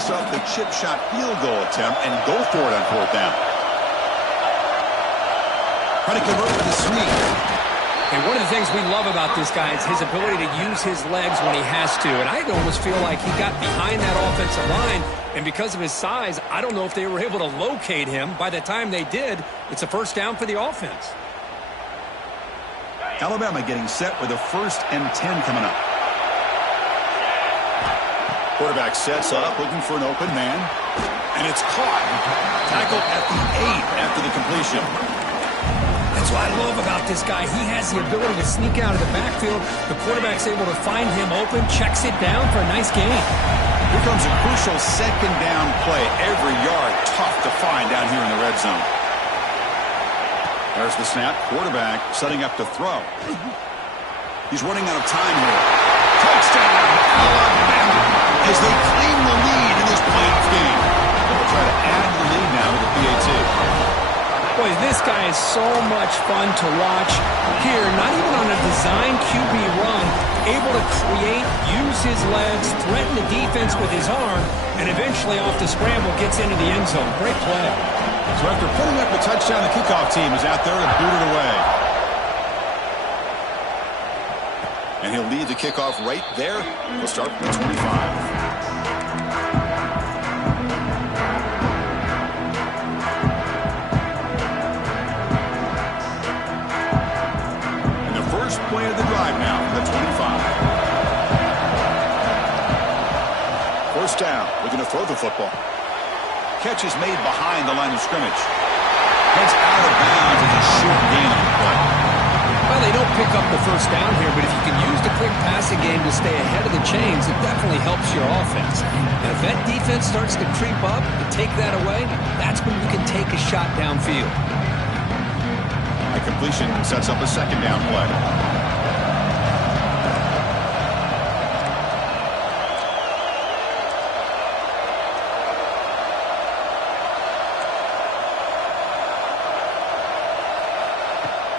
pass up the chip shot field goal attempt and go for it on fourth down. Trying to convert with the sneak. And one of the things we love about this guy is his ability to use his legs when he has to. And I almost feel like he got behind that offensive line, and because of his size, I don't know if they were able to locate him. By the time they did, it's a first down for the offense. Alabama getting set with a 1st and 10 coming up. Quarterback sets up, looking for an open man. And it's caught. Tackled at the 8 after the completion. That's what I love about this guy. He has the ability to sneak out of the backfield. The quarterback's able to find him open, checks it down for a nice gain. Here comes a crucial second down play. Every yard tough to find down here in the red zone. There's the snap. Quarterback setting up to throw. He's running out of time here. Touchdown, Alabama, as they claim the lead in this playoff game. They'll try to add the lead now with the PAT. Boy, this guy is so much fun to watch. Here, not even on a design QB run, able to create, use his legs, threaten the defense with his arm, and eventually off the scramble gets into the end zone. Great play. So after putting up the touchdown, the kickoff team is out there to boot it away. And he'll lead the kickoff right there. We'll start from the 25. Play of the drive now from the 25. First down. We're going to throw the football. Catch is made behind the line of scrimmage. Heads out of bounds and a short gain on the play. Well, they don't pick up the first down here, but if you can use the quick passing game to stay ahead of the chains, it definitely helps your offense. And if that defense starts to creep up and take that away, that's when you can take a shot downfield. A completion sets up a second down play.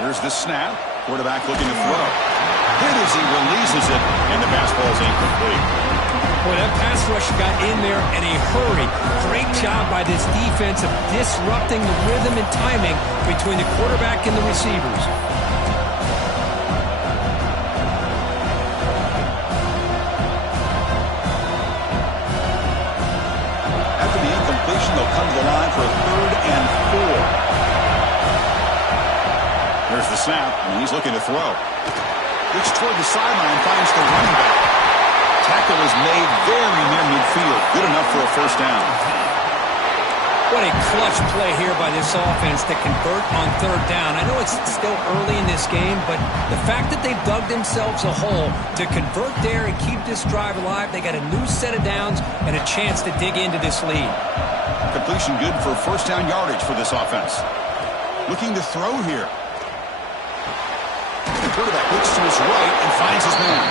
Here's the snap. Quarterback looking to throw. Hit as he releases it, and the pass ball is incomplete. Boy, that pass rush got in there in a hurry. Great job by this defense of disrupting the rhythm and timing between the quarterback and the receivers. After the incompletion, they'll come to the line for a 3rd and 4. There's the snap, and he's looking to throw. Looks toward the sideline, finds the running back. Tackle is made very near midfield. Good enough for a first down. What a clutch play here by this offense to convert on 3rd down. I know it's still early in this game, but the fact that they've dug themselves a hole to convert there and keep this drive alive, they got a new set of downs and a chance to dig into this lead. Completion good for first down yardage for this offense. Looking to throw here. The quarterback looks to his right and finds his man.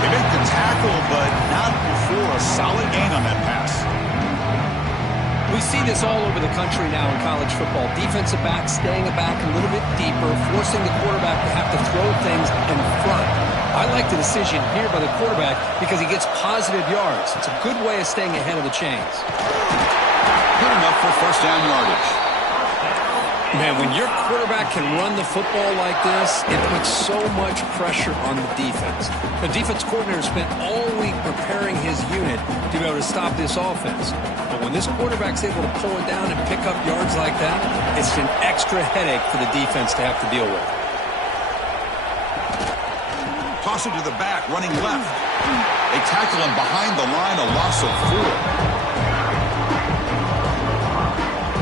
They make the tackle, but not before a solid gain on that pass. We see this all over the country now in college football. Defensive backs staying back a little bit deeper, forcing the quarterback to have to throw things in front. I like the decision here by the quarterback because he gets positive yards. It's a good way of staying ahead of the chains. Good enough for first down yardage. Man, when your quarterback can run the football like this, it puts so much pressure on the defense. The defense coordinator spent all week preparing his unit to be able to stop this offense. But when this quarterback's able to pull it down and pick up yards like that, it's an extra headache for the defense to have to deal with. Toss it to the back, running left. They tackle him behind the line, a loss of 4.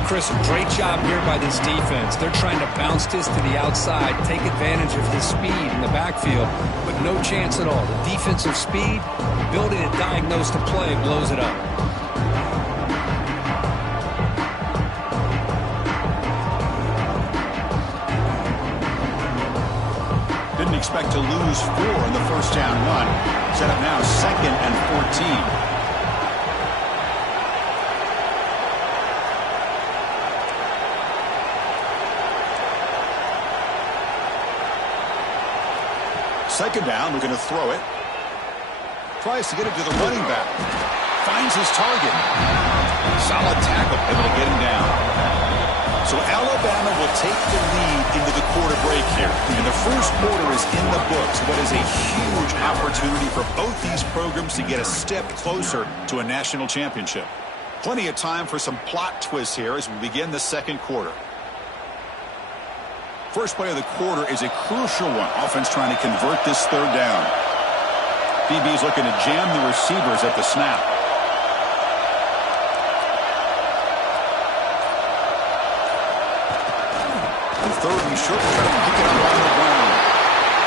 Chris, a great job here by this defense. They're trying to bounce this to the outside, take advantage of his speed in the backfield, but no chance at all. The defensive speed, ability to diagnose the play, blows it up. Didn't expect to lose 4 in the first down run. Set up now 2nd and 14. Second down, we're going to throw it. Tries to get it to the running back. finds his target. Solid tackle, able to get him down. So Alabama will take the lead into the quarter break here. And the first quarter is in the books. What is a huge opportunity for both these programs to get a step closer to a national championship. Plenty of time for some plot twists here as we begin the second quarter. First play of the quarter is a crucial one. Offense trying to convert this third down. DB's looking to jam the receivers at the snap. And third and short, trying to pick it up on the ground.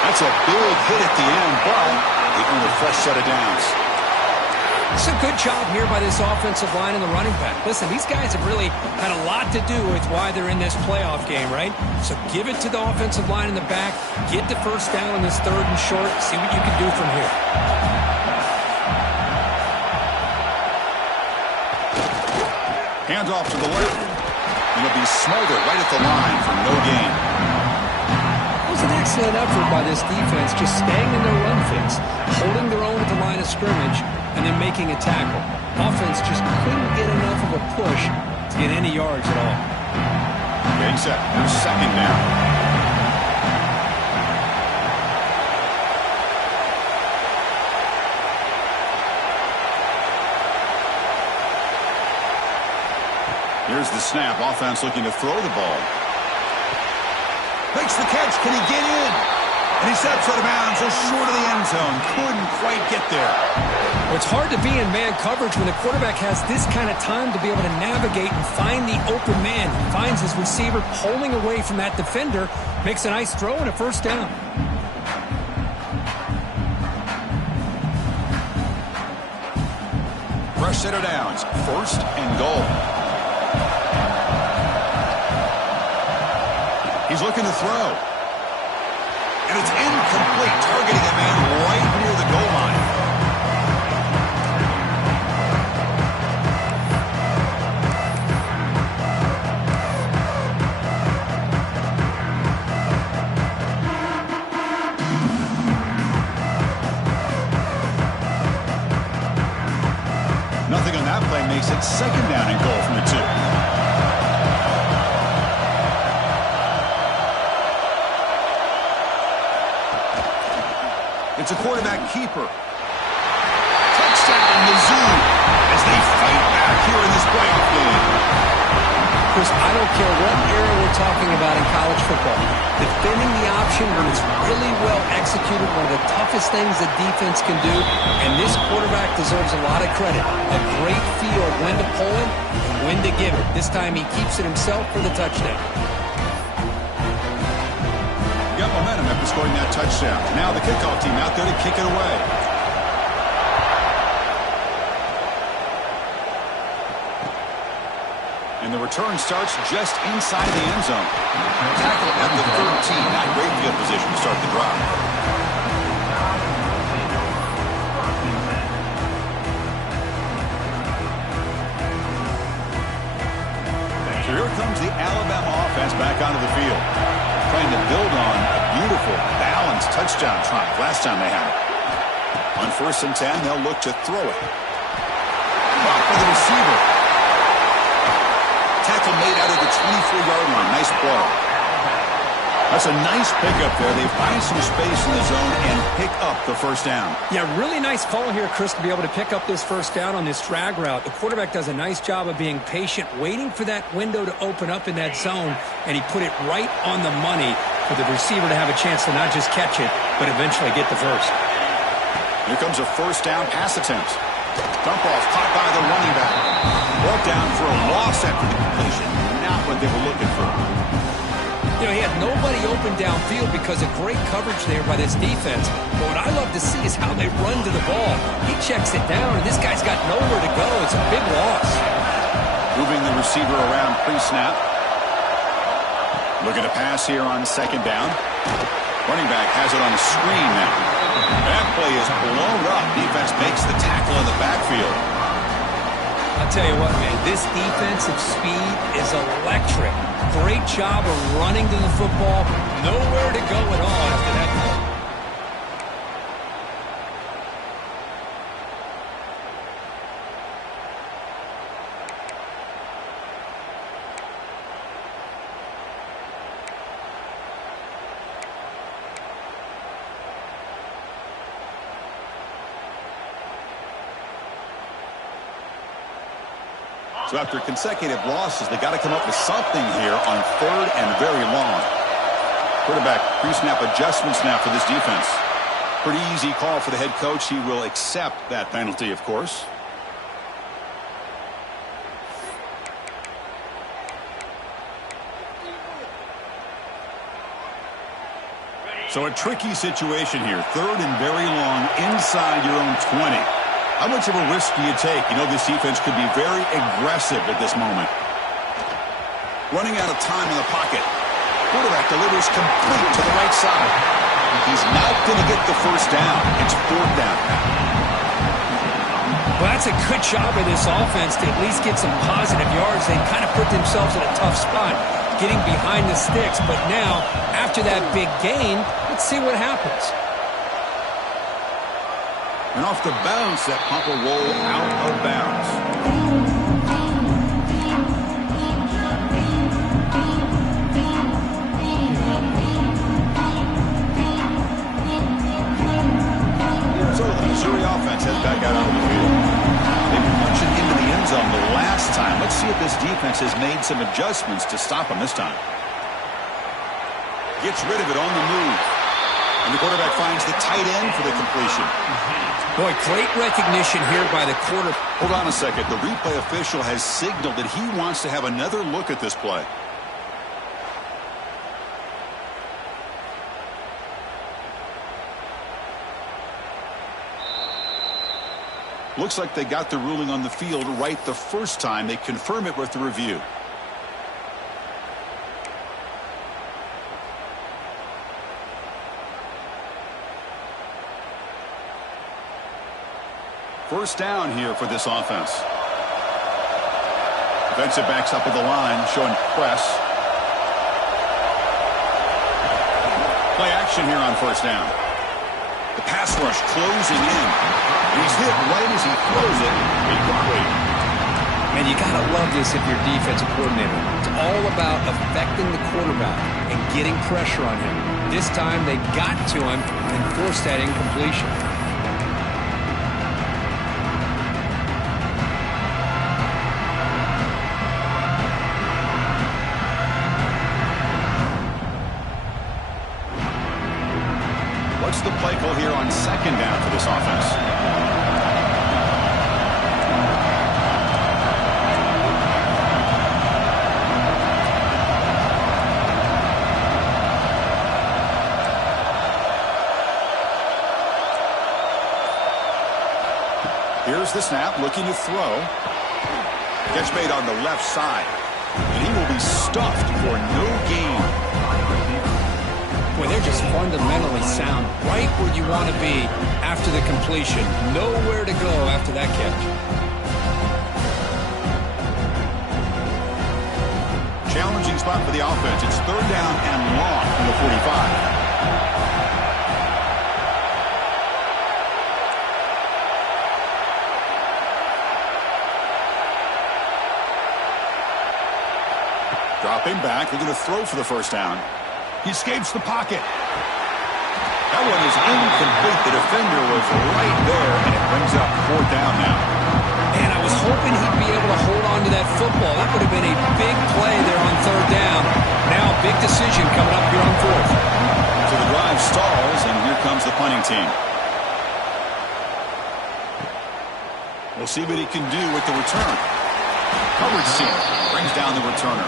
That's a big hit at the end, but they earn a fresh set of downs. It's a good job here by this offensive line and the running back. Listen, these guys have really had a lot to do with why they're in this playoff game, right? So give it to the offensive line in the back. Get the first down on this third and short. See what you can do from here. Hands off to the left. And it'll be smothered right at the line for no gain. It was an excellent effort by this defense, just staying in their run fits, holding their own at the line of scrimmage, and then making a tackle. Offense just couldn't get enough of a push to get any yards at all. Getting set. Here's second down. Here's the snap. Offense looking to throw the ball. Makes the catch. Can he get in? And he steps out of bounds just short of the end zone. Couldn't quite get there. Well, it's hard to be in man coverage when the quarterback has this kind of time to be able to navigate and find the open man. He finds his receiver pulling away from that defender, makes a nice throw and a first down. Fresh set of downs. First and goal. He's looking to throw. And it's incomplete, targeting a man right near the goal line. Nothing on that play makes it second down and goal from the 2. It's a quarterback keeper. Touchdown, Mizzou, as they fight back here in this playoff game. Chris, I don't care what era we're talking about in college football. Defending the option when it's really well executed, one of the toughest things that defense can do, and this quarterback deserves a lot of credit. A great feel of when to pull it and when to give it. This time he keeps it himself for the touchdown. Got momentum after scoring that touchdown. Now the kickoff team out there to kick it away. And the return starts just inside the end zone. Tackle at the 13. Not great field position to start the drive. So here comes the Alabama offense back onto the field. Trying to build on a beautiful, balanced touchdown drive last time they had it. On 1st and 10, they'll look to throw it. Blocked by the receiver. Tackle made out of the 24-yard line. Nice play. That's a nice pickup there. They find some space in the zone and pick up the first down. Yeah, really nice call here, Chris, to be able to pick up this first down on this drag route. The quarterback does a nice job of being patient, waiting for that window to open up in that zone, and he put it right on the money for the receiver to have a chance to not just catch it, but eventually get the first. Here comes a first down pass attempt. Dump off caught by the running back. Brought down for a loss after the completion. Not what they were looking for. You know, he had nobody open downfield because of great coverage there by this defense. But what I love to see is how they run to the ball. He checks it down, and this guy's got nowhere to go. It's a big loss. Moving the receiver around pre-snap. Looking to pass here on second down. Running back has it on the screen now. That play is blown up. Defense makes the tackle in the backfield. I'll tell you what, man, this defensive speed is electric. Great job of running to the football. Nowhere to go at all after that play. So after consecutive losses, they got to come up with something here on 3rd and very long. Quarterback pre-snap adjustments now for this defense. Pretty easy call for the head coach. He will accept that penalty, of course. So a tricky situation here. 3rd and very long inside your own 20. How much of a risk do you take? You know this defense could be very aggressive at this moment. Running out of time in the pocket. Quarterback delivers complete to the right side. He's not going to get the first down. It's 4th down. Well, that's a good job of this offense to at least get some positive yards. They kind of put themselves in a tough spot, getting behind the sticks. But now, after that big gain, let's see what happens. And off the bounce, that punt will roll out of bounds. So the Missouri offense heads back out onto the field. They were punching into the end zone the last time. Let's see if this defense has made some adjustments to stop them this time. Gets rid of it on the move. And the quarterback finds the tight end for the completion. Boy, great recognition here by the quarterback. Hold on a second. The replay official has signaled that he wants to have another look at this play. Looks like they got the ruling on the field right the first time. They confirm it with the review. First down here for this offense. Defensive backs up at the line, showing press. Play action here on first down. The pass rush closing in. And he's hit right as he throws it. Incomplete. Man, you got to love this if you're defensive coordinator. It's all about affecting the quarterback and getting pressure on him. This time they got to him and forced that incompletion. What's the play call here on second down for this offense? Here's the snap, looking to throw. Catch made on the left side. And he will be stuffed for no gain. Boy, they're just fundamentally sound, right where you want to be after the completion. Nowhere to go after that catch. Challenging spot for the offense. It's 3rd down and long from the 45. Dropping back, they're going to throw for the first down. He escapes the pocket. That one is incomplete. The defender was right there, and it brings up 4th down now. And I was hoping he'd be able to hold on to that football. That would have been a big play there on 3rd down. Now a big decision coming up here on 4th. So the drive stalls, and here comes the punting team. We'll see what he can do with the return. Coverage seam brings down the returner.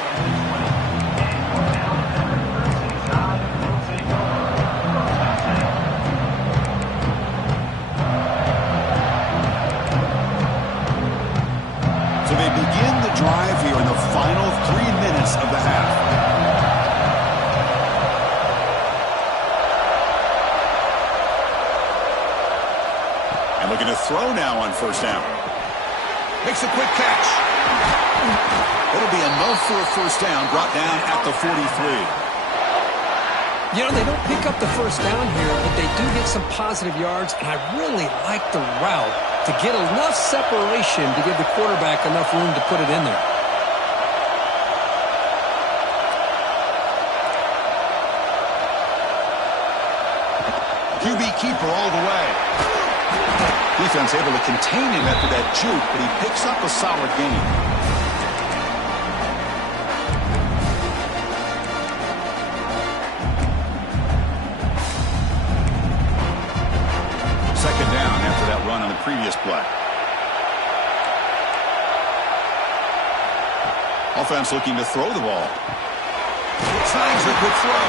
So they begin the drive here in the final 3 minutes of the half. And looking to throw now on first down. Makes a quick catch. It'll be enough for a first down, brought down at the 43. You know, they don't pick up the first down here, but they do get some positive yards, and I really like the route to get enough separation to give the quarterback enough room to put it in there. QB keeper all the way. Defense able to contain him after that juke, but he picks up a solid gain. previous play. Offense looking to throw the ball. Signs a good throw.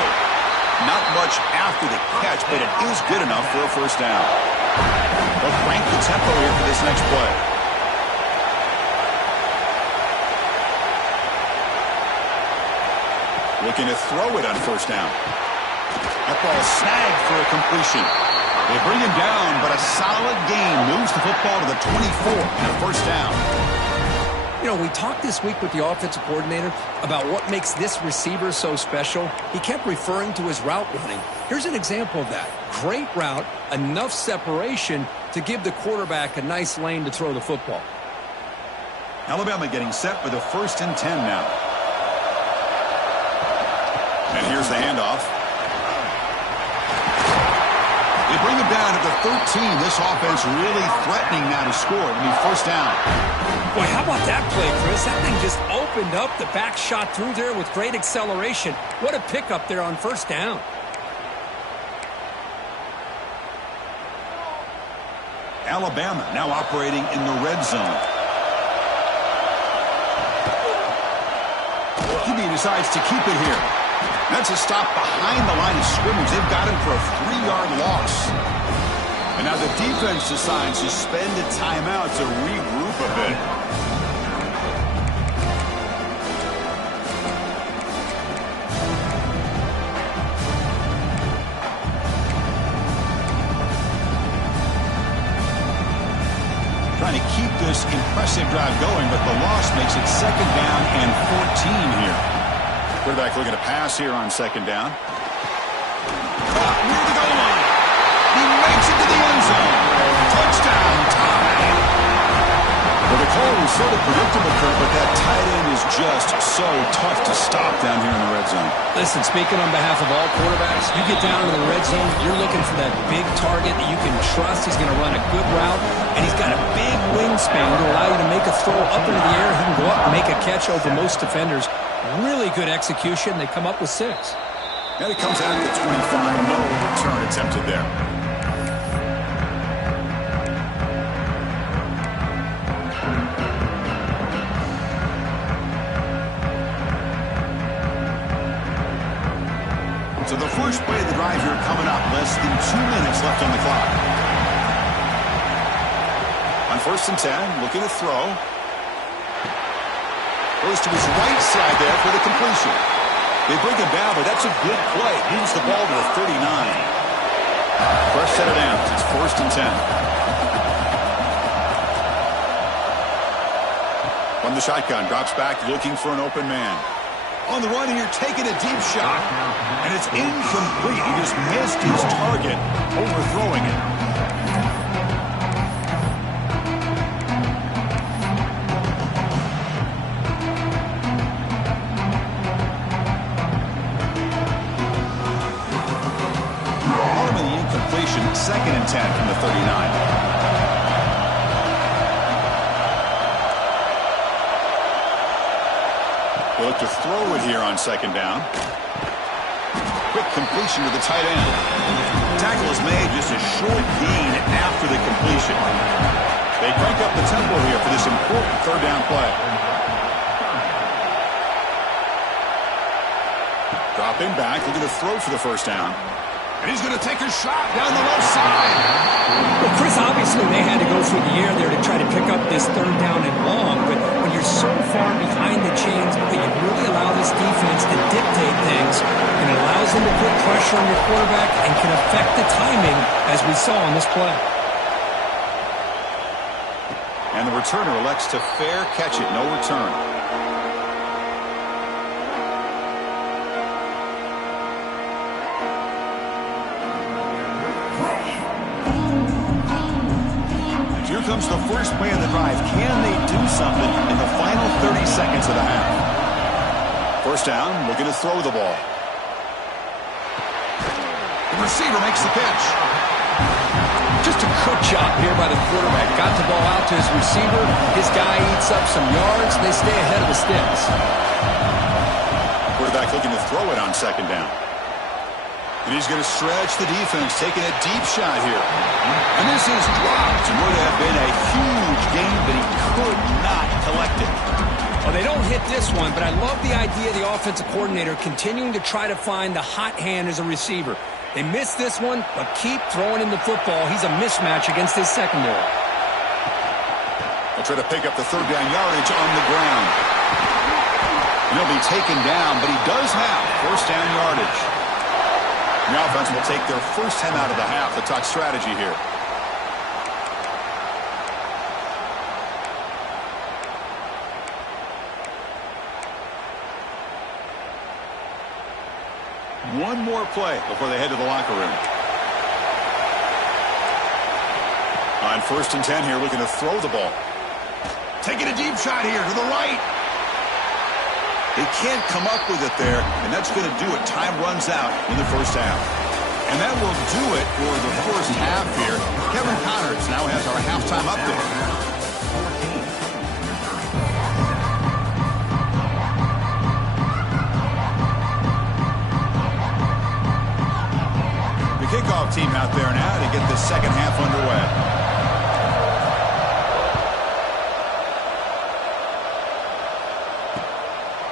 Not much after the catch, but it is good enough for a first down. They'll crank the tempo here for this next play. Looking to throw it on first down. That ball snagged for a completion. They bring him down, but a solid gain moves the football to the 24 and a first down. You know, we talked this week with the offensive coordinator about what makes this receiver so special. He kept referring to his route running. Here's an example of that. Great route, enough separation to give the quarterback a nice lane to throw the football. Alabama getting set for the 1st and 10 now. And here's the handoff. They bring him down at the 13. This offense really threatening now to score. It'll be first down. Boy, how about that play, Chris? That thing just opened up. The back shot through there with great acceleration. What a pickup there on first down. Alabama now operating in the red zone. QB decides to keep it here. That's a stop behind the line of scrimmage. They've got him for a 3-yard loss. And now the defense decides to spend a timeout to regroup a bit. Trying to keep this impressive drive going, but the loss makes it 2nd down and 14 here. Quarterback looking to pass here on 2nd down. Caught near the goal line. He makes it to the end zone. Touchdown, tie. Well, the call was sort of predictable, Kurt, but that tight end is just so tough to stop down here in the red zone. Listen, speaking on behalf of all quarterbacks, you get down in the red zone, you're looking for that big target that you can trust. He's going to run a good route, and he's got a big wingspan to allow you to make a throw up into the air. He can go up and make a catch over most defenders. Really good execution. They come up with 6. And it comes out at the 25. No return attempted there. So the first play of the drive here coming up. Less than 2 minutes left on the clock. On 1st and 10, looking to throw. Goes to his right side there for the completion. They bring him down, but that's a good play. Moves the ball to the 39. Fresh set of downs. It's 1st and 10. From the shotgun, drops back, looking for an open man. On the run here, taking a deep shot, and it's incomplete. He just missed his target, overthrowing it. Incompletion, 2nd and 10 from the 39. They look to throw it here on 2nd down. Quick completion to the tight end. Tackle is made, just a short gain after the completion. They crank up the tempo here for this important 3rd down play. Dropping back, looking to throw for the first down. And he's going to take a shot down the left side. Well, Chris, obviously they had to go through the air there to try to pick up this 3rd down and long, but when you're so far behind the chains, you really allow this defense to dictate things, and it allows them to put pressure on your quarterback and can affect the timing, as we saw on this play. And the returner elects to fair catch it, no return. Here comes the first play of the drive. Can they do something in the final 30 seconds of the half? First down, looking to throw the ball. The receiver makes the catch. Just a good job here by the quarterback. Got the ball out to his receiver. His guy eats up some yards. They stay ahead of the sticks. Quarterback looking to throw it on 2nd down. And he's going to stretch the defense, taking a deep shot here. And this is dropped. Would have been a huge gain, but he could not collect it. Well, they don't hit this one, but I love the idea of the offensive coordinator continuing to try to find the hot hand as a receiver. They missed this one, but keep throwing him the football. He's a mismatch against his secondary. They'll try to pick up the third down yardage on the ground. And he'll be taken down, but he does have first down yardage. The offense will take their first 10 out of the half. The talk strategy here. One more play before they head to the locker room. On first and 10 here, looking to throw the ball. Taking a deep shot here to the right. They can't come up with it there, and that's going to do it. Time runs out in the first half. And that will do it for the first half here. Kevin Connors now has our halftime update. The kickoff team out there now to get the second half underway.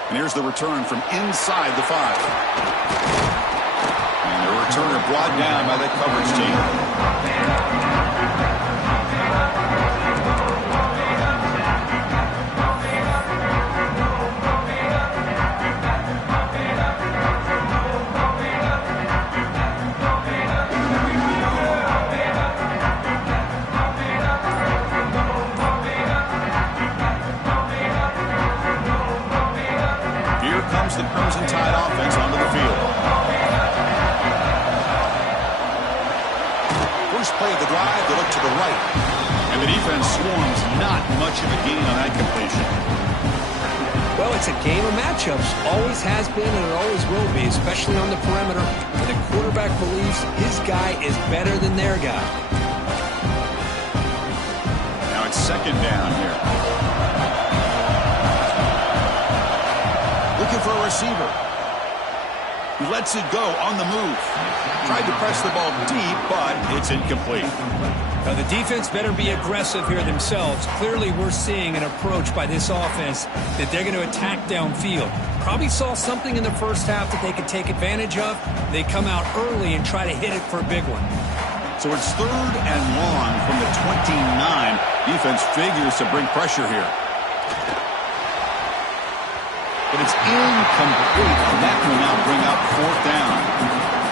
And here's the return from inside the 5. And the returner brought down by the coverage team. The Crimson Tide offense onto the field. First play of the drive, they look to the right. And the defense swarms, not much of a gain on that completion. Well, it's a game of matchups. Always has been and it always will be, especially on the perimeter, where the quarterback believes his guy is better than their guy. Now it's second down here. Looking for a receiver. He lets it go on the move. Tried to press the ball deep, but it's incomplete. Now the defense better be aggressive here themselves. Clearly we're seeing an approach by this offense that they're going to attack downfield. Probably saw something in the first half that they could take advantage of. They come out early and try to hit it for a big one. So it's third and long from the 29. Defense figures to bring pressure here. But it's incomplete, and that will now bring up fourth down.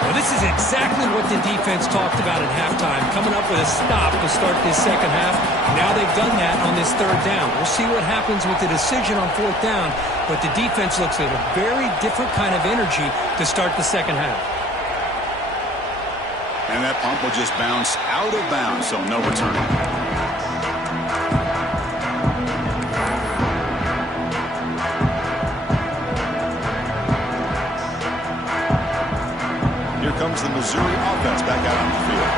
Well, this is exactly what the defense talked about at halftime, coming up with a stop to start this second half. Now they've done that on this third down. We'll see what happens with the decision on fourth down, but the defense looks at a very different kind of energy to start the second half. And that pump will just bounce out of bounds, so no return. Here comes the Missouri offense back out on the field.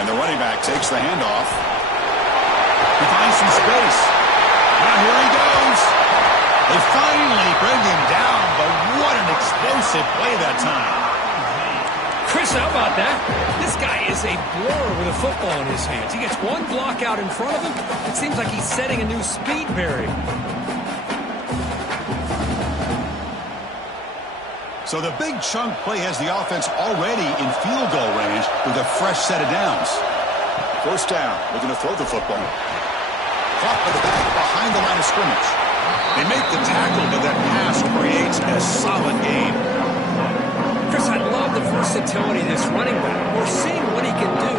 And the running back takes the handoff. He finds some space. Now here he goes. They finally bring him down, but what an explosive play that time. Chris, how about that? This guy is a blur with a football in his hands. He gets one block out in front of him. It seems like he's setting a new speed barrier. So the big chunk play has the offense already in field goal range with a fresh set of downs. First down, looking to throw the football. Caught by the back behind the line of scrimmage. They make the tackle, but that pass creates a solid gain. Chris, I love the versatility of this running back. We're seeing what he can do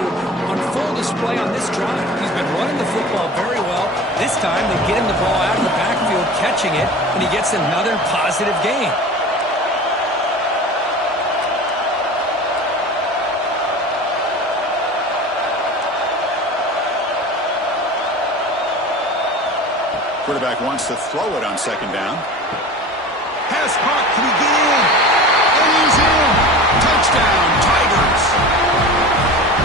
on full display on this drive. He's been running the football very well. This time they get him the ball out of the backfield, catching it, and he gets another positive gain. Quarterback wants to throw it on second down. Pass caught. Can he get in? And he's in. Touchdown, Tigers.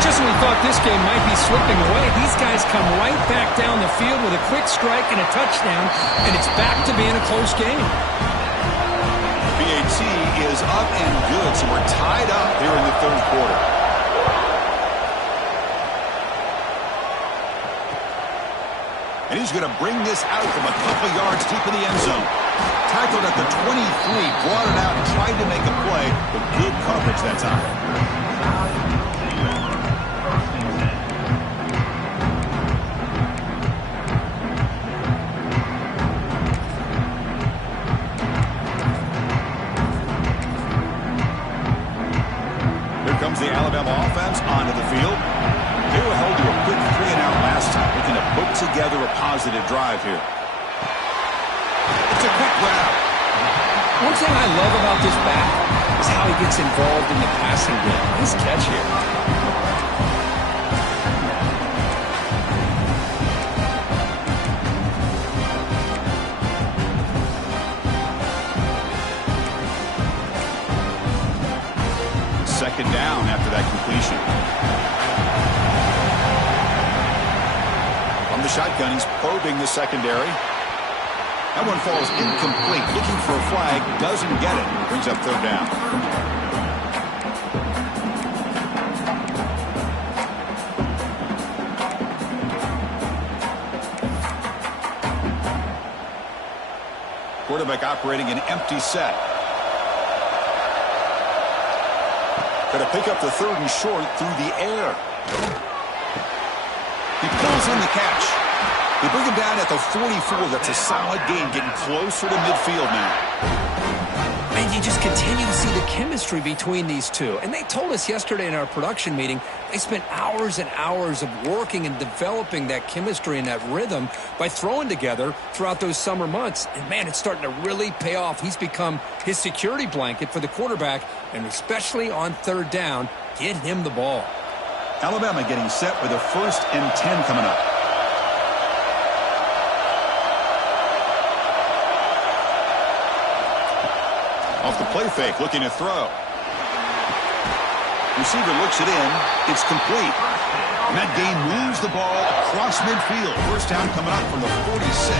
Just when we thought this game might be slipping away, these guys come right back down the field with a quick strike and a touchdown, and it's back to being a close game. Be a efficiency is up and good, so we're tied up here in the third quarter. And he's going to bring this out from a couple yards deep in the end zone. Tackled at the 23, brought it out and tried to make a play, but good coverage that time. Here comes the Alabama offense onto the field. They were held to a quick 3-and-out last time, looking to put together a positive drive here. It's a quick route. One thing I love about this back is how he gets involved in the passing game. Nice catch here. Second down after that completion. From the shotgun, he's probing the secondary. That one falls incomplete. Looking for a flag, doesn't get it. Brings up third down. Quarterback operating an empty set. Going to pick up the third and short through the air. He pulls in the catch. They bring him down at the 44. That's a solid gain, getting closer to midfield now. And you just continue to see the chemistry between these two. And they told us yesterday in our production meeting, they spent hours and hours of working and developing that chemistry and that rhythm by throwing together throughout those summer months. And, man, it's starting to really pay off. He's become his security blanket for the quarterback, and especially on third down, get him the ball. Alabama getting set with a 1st and 10 coming up. Off the play fake, looking to throw. Receiver looks it in. It's complete. And that game moves the ball across midfield. First down coming up from the 46.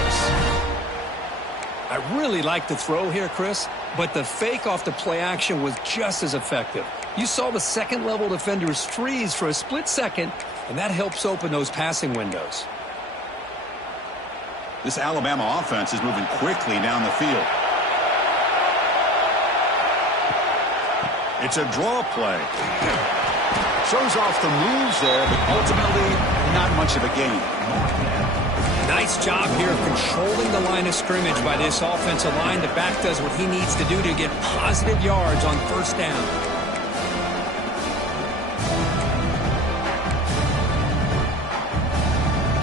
I really like the throw here, Chris, but the fake off the play action was just as effective. You saw the second-level defenders freeze for a split second, and that helps open those passing windows. This Alabama offense is moving quickly down the field. It's a draw play. Shows off the moves there, but ultimately not much of a gain. Nice job here of controlling the line of scrimmage by this offensive line. The back does what he needs to do to get positive yards on first down.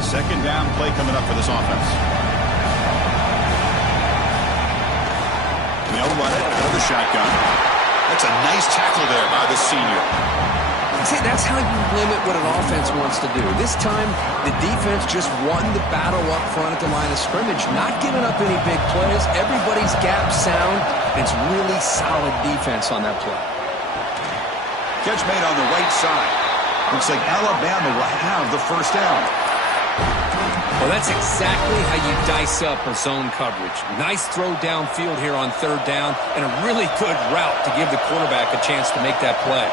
Second down play coming up for this offense. They'll run it out of the shotgun. That's a nice tackle there by the senior. See, that's how you limit what an offense wants to do. This time, the defense just won the battle up front at the line of scrimmage, not giving up any big plays. Everybody's gap sound. It's really solid defense on that play. Catch made on the right side. Looks like Alabama will have the first down. Well, that's exactly how you dice up a zone coverage. Nice throw downfield here on third down, and a really good route to give the quarterback a chance to make that play.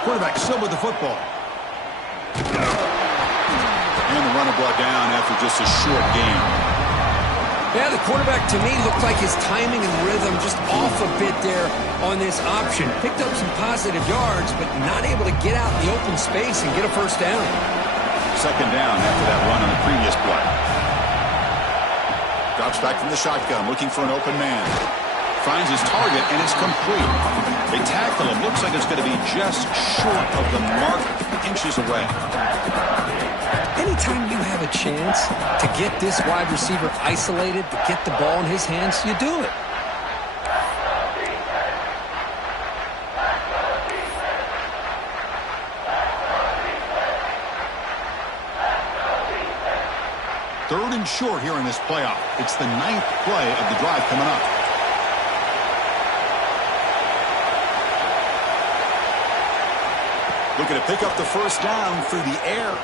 Quarterback still with the football. And the runner brought down after just a short gain. Yeah, the quarterback, to me, looked like his timing and rhythm just off a bit there on this option. Picked up some positive yards, but not able to get out in the open space and get a first down. Second down after that run on the previous play. Drops back from the shotgun, looking for an open man. Finds his target, and it's complete. They tackle him. Looks like it's going to be just short of the mark, inches away. Anytime you have a chance to get this wide receiver isolated, to get the ball in his hands, you do it. Third and short here in this playoff. It's the 9th play of the drive coming up. Looking to pick up the first down through the air.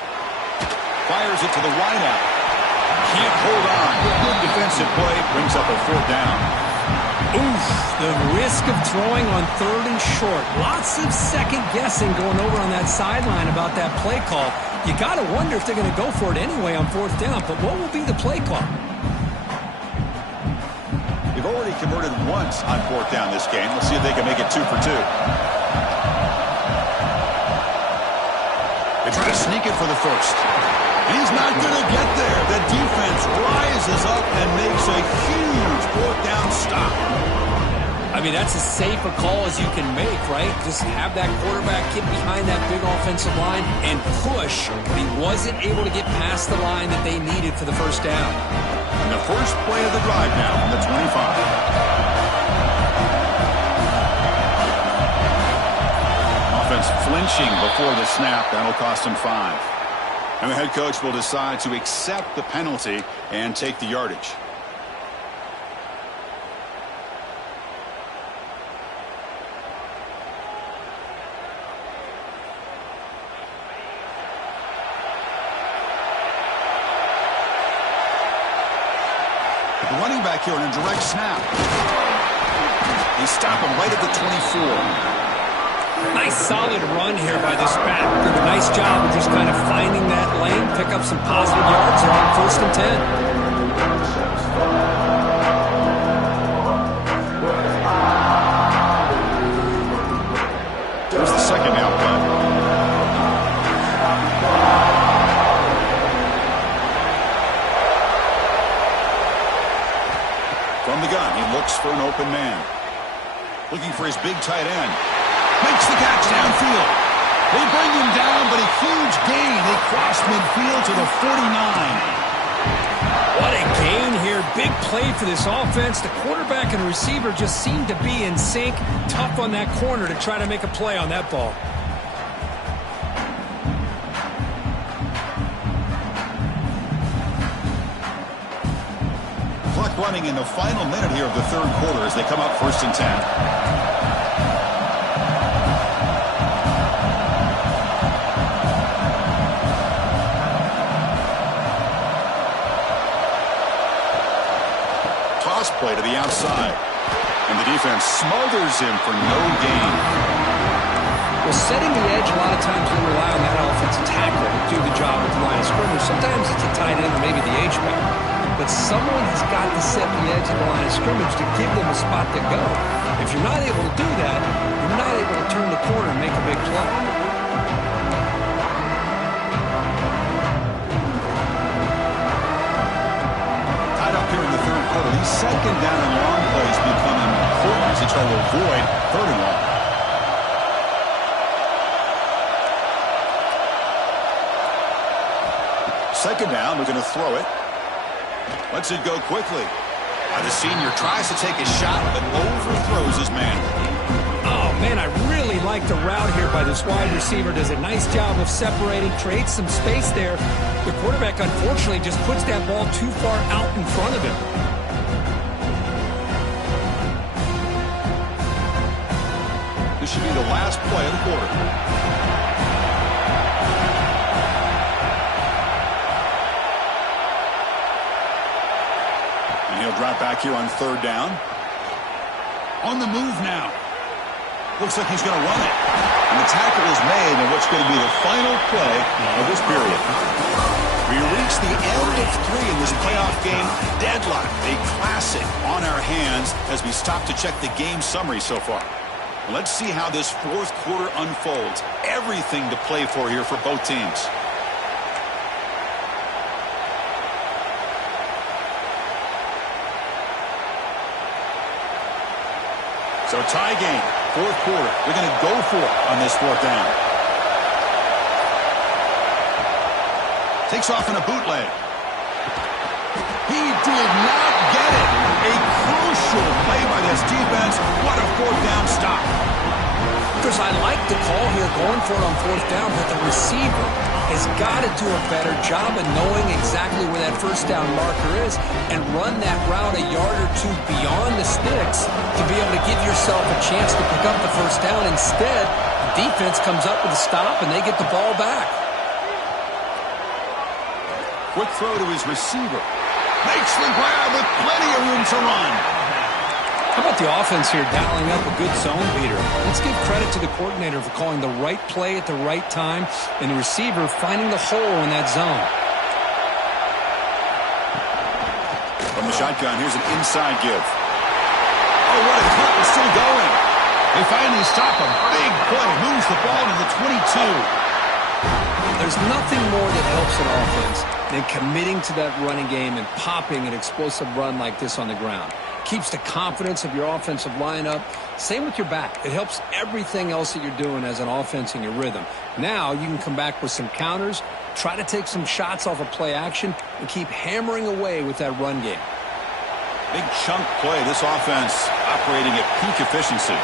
Fires it to the wideout. Can't hold on. Good defensive play. Brings up a fourth down. Oof, the risk of throwing on 3rd and short. Lots of second guessing going over on that sideline about that play call. You got to wonder if they're going to go for it anyway on 4th down, but what will be the play call? They've already converted once on 4th down this game. Let's see if they can make it 2 for 2. They try to sneak it for the first. And he's not going to get there. The defense rises up and makes a huge 4th down stop. I mean, that's as safe a call as you can make, right? Just have that quarterback get behind that big offensive line and push, but he wasn't able to get past the line that they needed for the first down. And the first play of the drive now from the 25. Offense flinching before the snap. That'll cost him 5. And the head coach will decide to accept the penalty and take the yardage. The running back here on a direct snap. They stop him right at the 24. Nice solid run here by this back. Did a nice job of just kind of finding that lane, pick up some positive yards there on 1st and 10. There's the second down play. From the gun, he looks for an open man. Looking for his big tight end. Makes the catch downfield. They bring him down, but a huge gain. They cross midfield to the 49. What a gain here. Big play for this offense. The quarterback and the receiver just seem to be in sync. Tough on that corner to try to make a play on that ball. Clock running in the final minute here of the 3rd quarter as they come up 1st and 10. Play to the outside. And the defense smothers him for no gain. Well, setting the edge, a lot of times we rely on that offensive tackle to do the job at the line of scrimmage. Sometimes it's a tight end or maybe the H-back. But someone has got to set the edge of the line of scrimmage to give them a spot to go. If you're not able to do that, you're not able to turn the corner and make a big play. Here in the 3rd quarter, these second down and long plays become important as they try to avoid 3rd and long. Second down, they're going to throw it. Lets it go quickly. The senior tries to take a shot, but overthrows his man. Oh, man, I really like the route here by this wide receiver. Does a nice job of separating, creates some space there. The quarterback, unfortunately, just puts that ball too far out in front of him. This should be the last play of the quarter. And he'll drop back here on 3rd down. On the move now. Looks like he's going to run it. And the tackle is made in what's going to be the final play of this period. We reach the end of 3 in this playoff game. Deadlock, a classic on our hands as we stop to check the game summary so far. Let's see how this 4th quarter unfolds. Everything to play for here for both teams. So tie game, 4th quarter. They're going to go for it on this 4th down. Takes off in a bootleg. He did not get it. A crucial play by this defense. What a 4th down stop. Chris, I like the call here going for it on 4th down, but the receiver has got to do a better job of knowing exactly where that 1st down marker is and run that route a yard or 2 beyond the sticks to be able to give yourself a chance to pick up the 1st down. Instead, the defense comes up with a stop and they get the ball back. Quick throw to his receiver. Makes the grab with plenty of room to run. How about the offense here dialing up a good zone beater? Let's give credit to the coordinator for calling the right play at the right time and the receiver finding the hole in that zone. From the shotgun, here's an inside give. Oh, what a cut. It's still going. They finally stop him. Big play. Moves the ball to the 22. There's nothing more that helps an offense than committing to that running game and popping an explosive run like this on the ground. Keeps the confidence of your offensive lineup. Same with your back. It helps everything else that you're doing as an offense in your rhythm. Now you can come back with some counters, try to take some shots off of play action, and keep hammering away with that run game. Big chunk play. This offense operating at peak efficiency.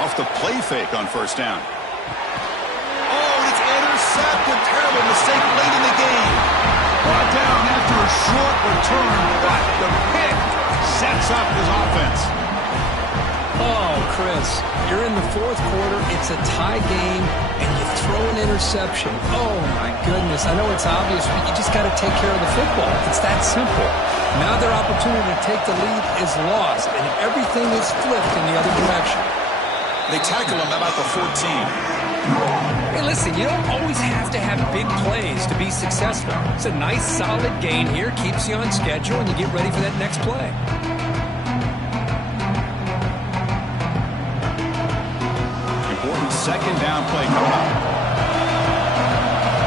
Off the play fake on first down. Oh, and it's intercepted. Terrible mistake late in the game. Brought down after a short return, but the pick sets up his offense. Oh, Chris, you're in the fourth quarter. It's a tie game, and you throw an interception. Oh, my goodness. I know it's obvious, but you just got to take care of the football. It's that simple. Now their opportunity to take the lead is lost, and everything is flipped in the other direction. They tackle him about the 14. Hey, listen, you don't always have to have big plays to be successful. It's a nice, solid gain here. Keeps you on schedule, and you get ready for that next play. Important second down play coming up.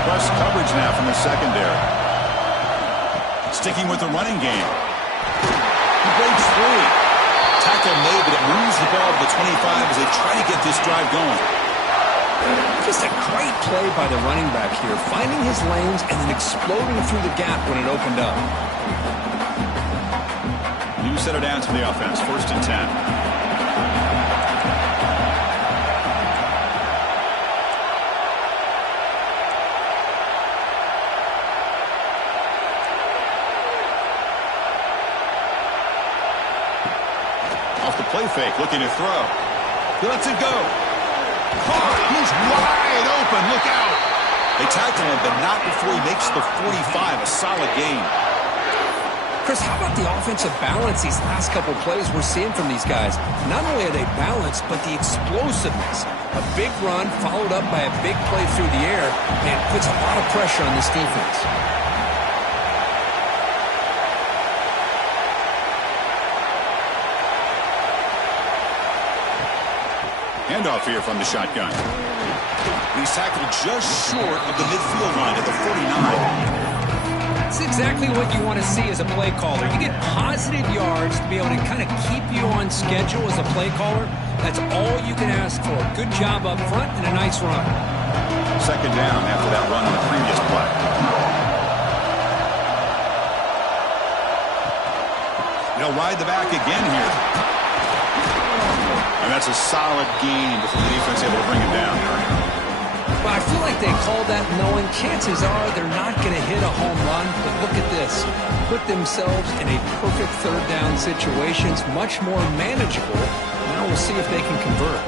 Press coverage now from the secondary. Sticking with the running game. He breaks free. Tackle made, but it moves the ball to the 25 as they try to get this drive going. Just a great play by the running back here, finding his lanes and then exploding through the gap when it opened up. New center down to the offense, 1st and 10. Off the play fake, looking to throw. He lets it go. Caught. He's wide open. Look out. They tackle him, but not before he makes the 45. A solid gain. Chris, how about the offensive balance these last couple plays we're seeing from these guys? Not only are they balanced, but the explosiveness. A big run followed up by a big play through the air, and puts a lot of pressure on this defense. Handoff here from the shotgun. He's tackled just short of the midfield line at the 49. That's exactly what you want to see as a play caller. You get positive yards to be able to kind of keep you on schedule as a play caller. That's all you can ask for. Good job up front and a nice run. Second down after that run on the previous play. They'll ride the back again here. And that's a solid gain before the defense able to bring him down. Well, I feel like they called that knowing chances are they're not going to hit a home run. But look at this. Put themselves in a perfect third down situation. It's much more manageable. Now we'll see if they can convert.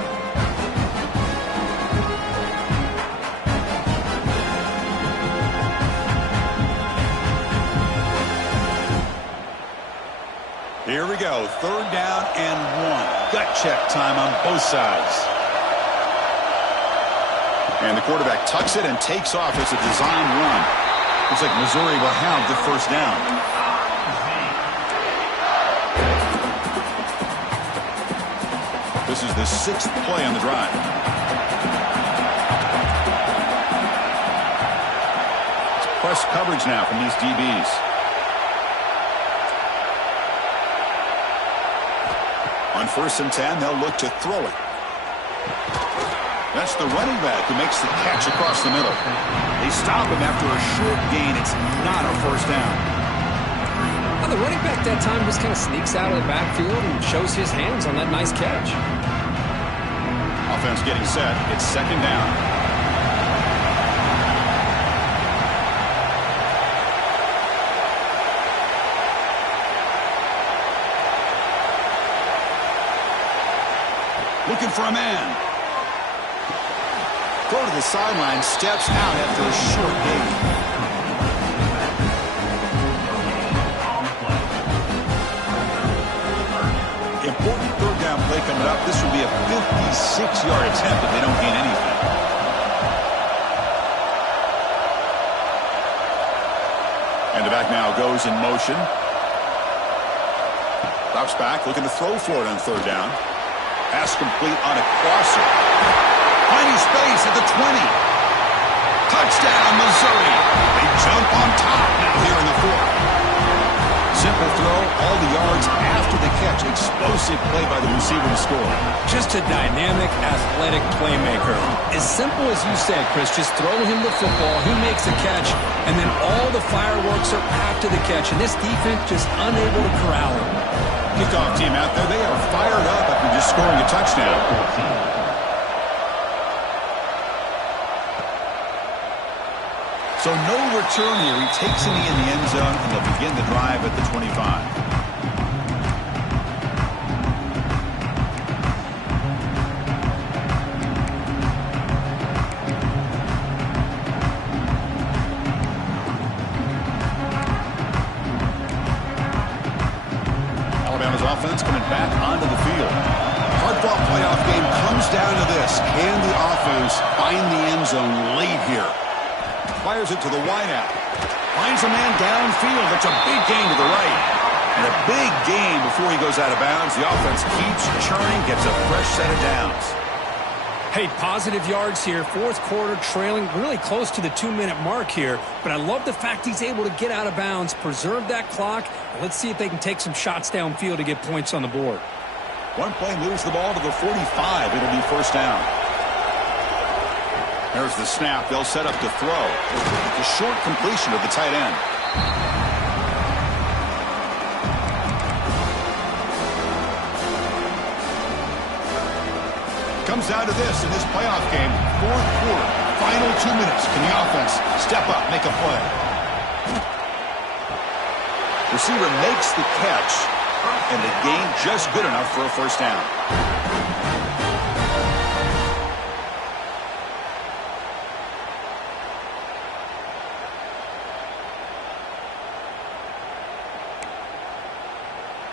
Here we go. 3rd down and 1. Gut check time on both sides. And the quarterback tucks it and takes off. It's a design run. Looks like Missouri will have the first down. This is the 6th play on the drive. It's press coverage now from these DBs. On 1st and 10, they'll look to throw it. That's the running back who makes the catch across the middle. They stop him after a short gain. It's not a first down. Well, the running back that time just kind of sneaks out of the backfield and shows his hands on that nice catch. Offense getting set. It's 2nd down. Looking for a man. Throw to the sideline, steps out after a short gain. coming up. This will be a 56-yard attempt if they don't gain anything. And the back now goes in motion. Drops back, looking to throw for it on third down. Pass complete on a crosser. Finding space at the 20. Touchdown, Missouri. They jump on top now here in the fourth. Simple throw, all the yards after the catch. Explosive play by the receiver to score. Just a dynamic, athletic playmaker. As simple as you said, Chris, just throw him the football, he makes a catch, and then all the fireworks are after the catch. And this defense just unable to corral him. Kickoff team out there, they are fired up after just scoring a touchdown. So no return here. He takes it in the end zone, and they'll begin the drive at the 25. Alabama's offense coming back onto the field. Hard-fought playoff game comes down to this. Can the offense find the end zone late here? Fires it to the wideout. Finds a man downfield. It's a big gain to the right. And a big gain before he goes out of bounds. The offense keeps churning, gets a fresh set of downs. Hey, positive yards here. Fourth quarter trailing really close to the 2-minute mark here. But I love the fact he's able to get out of bounds, preserve that clock. And let's see if they can take some shots downfield to get points on the board. One play moves the ball to the 45. It'll be first down. There's the snap. They'll set up to throw. The short completion of the tight end. Comes down to this in this playoff game. Fourth quarter. Final 2 minutes. Can the offense step up, make a play? Receiver makes the catch, and the gain just good enough for a first down.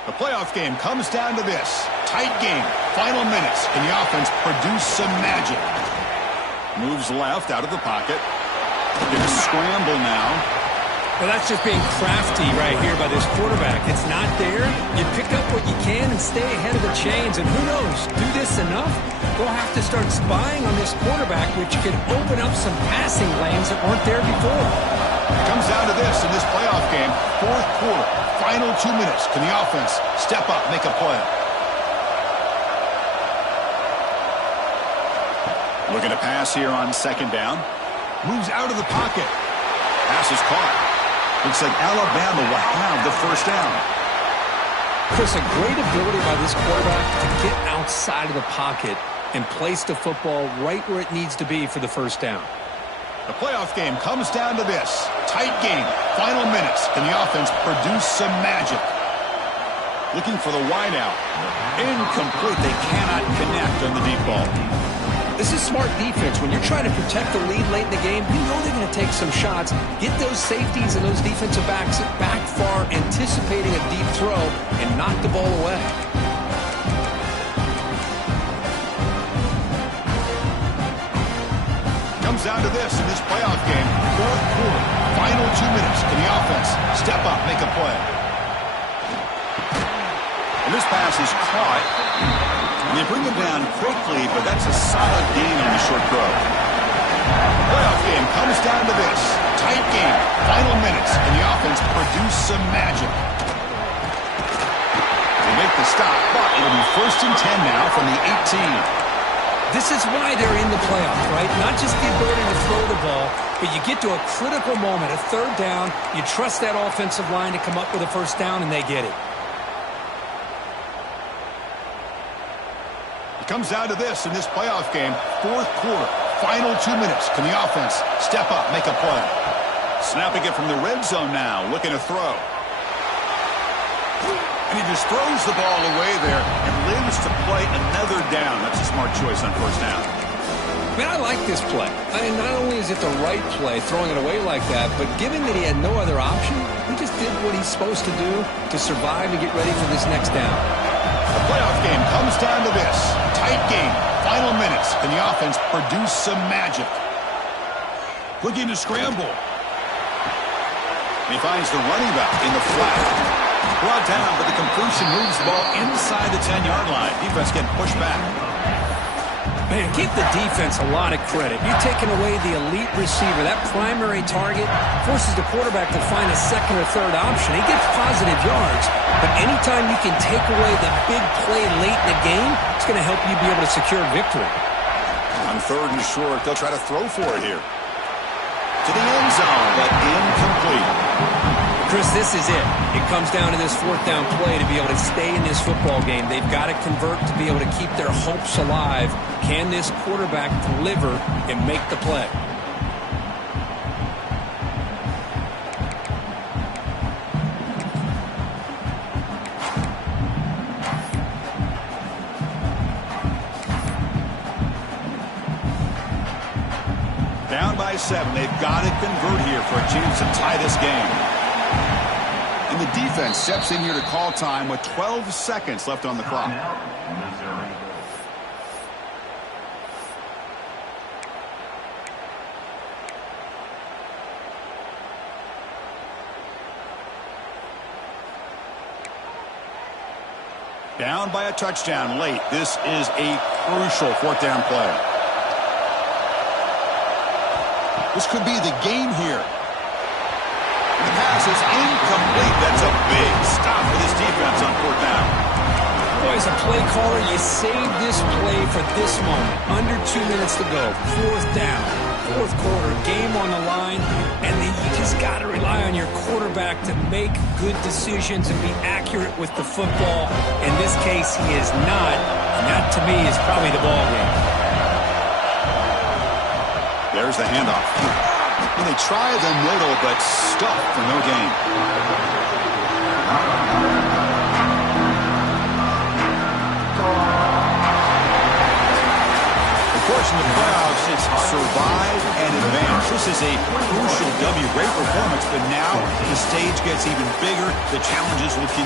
The playoff game comes down to this. Tight game. Final minutes. Can the offense produce some magic? Moves left out of the pocket. Gonna scramble now. Well, that's just being crafty right here by this quarterback. It's not there. You pick up what you can and stay ahead of the chains. And who knows, do this enough, we'll have to start spying on this quarterback, which could open up some passing lanes that weren't there before. It comes down to this in this playoff game. Fourth quarter. Final 2 minutes. Can the offense step up, make a play? Looking to pass here on second down. Moves out of the pocket. Pass is caught. Looks like Alabama will have the first down. Chris, a great ability by this quarterback to get outside of the pocket and place the football right where it needs to be for the first down. The playoff game comes down to this. Tight game. Final minutes. Can the offense produce some magic? Looking for the wideout. Incomplete. They cannot connect on the deep ball. This is smart defense. When you're trying to protect the lead late in the game, you know they're going to take some shots, get those safeties and those defensive backs back far, anticipating a deep throw, and knock the ball away. Comes down to this in this playoff game. Fourth quarter. Final 2 minutes. Can the offense step up, make a play? And this pass is caught. And they bring him down quickly, but that's a solid gain on the short throw. Playoff game comes down to this. Tight game. Final minutes. Can the offense produce some magic? They make the stop, but it'll be first and 10 now from the 18. This is why they're in the playoff, right? Not just the ability to throw the ball, but you get to a critical moment, a third down, you trust that offensive line to come up with a first down, and they get it. It comes down to this in this playoff game. Fourth quarter. Final 2 minutes. Can the offense step up, make a play? Snapping it from the red zone now, looking to throw. And he just throws the ball away there and lives to play another down. That's a smart choice on first down. Man, I like this play. I mean, not only is it the right play, throwing it away like that, but given that he had no other option, he just did what he's supposed to do to survive and get ready for this next down. The playoff game comes down to this. Tight game. Final minutes. Can the offense produce some magic? Looking to scramble. He finds the running back in the flat. Brought down, but the completion moves the ball inside the 10-yard line. Defense getting pushed back. Man, give the defense a lot of credit. You're taking away the elite receiver. That primary target forces the quarterback to find a second or third option. He gets positive yards, but anytime you can take away the big play late in the game, it's going to help you be able to secure victory. On 3rd and short, they'll try to throw for it here. To the end zone, but incomplete. Chris, this is it. It comes down to this 4th down play to be able to stay in this football game. They've got to convert to be able to keep their hopes alive. Can this quarterback deliver and make the play? Down by 7. They've got to convert here for a chance to tie this game. And the defense steps in here to call time with 12 seconds left on the clock. Down by a touchdown late. This is a crucial 4th down play. This could be the game here. The pass is incomplete. That's a big stop for this defense on 4th down. Boy, as a play caller, you saved this play for this moment. Under 2 minutes to go. 4th down. 4th quarter. Game on the line. And you just got to rely on your quarterback to make good decisions and be accurate with the football. In this case, he is not. And that, to me, is probably the ball game. There's the handoff. And they try the middle, but stuck for no gain. Of course, in the playoffs, it's survive and advance. This is a crucial W. Great performance, but now the stage gets even bigger. The challenges will continue.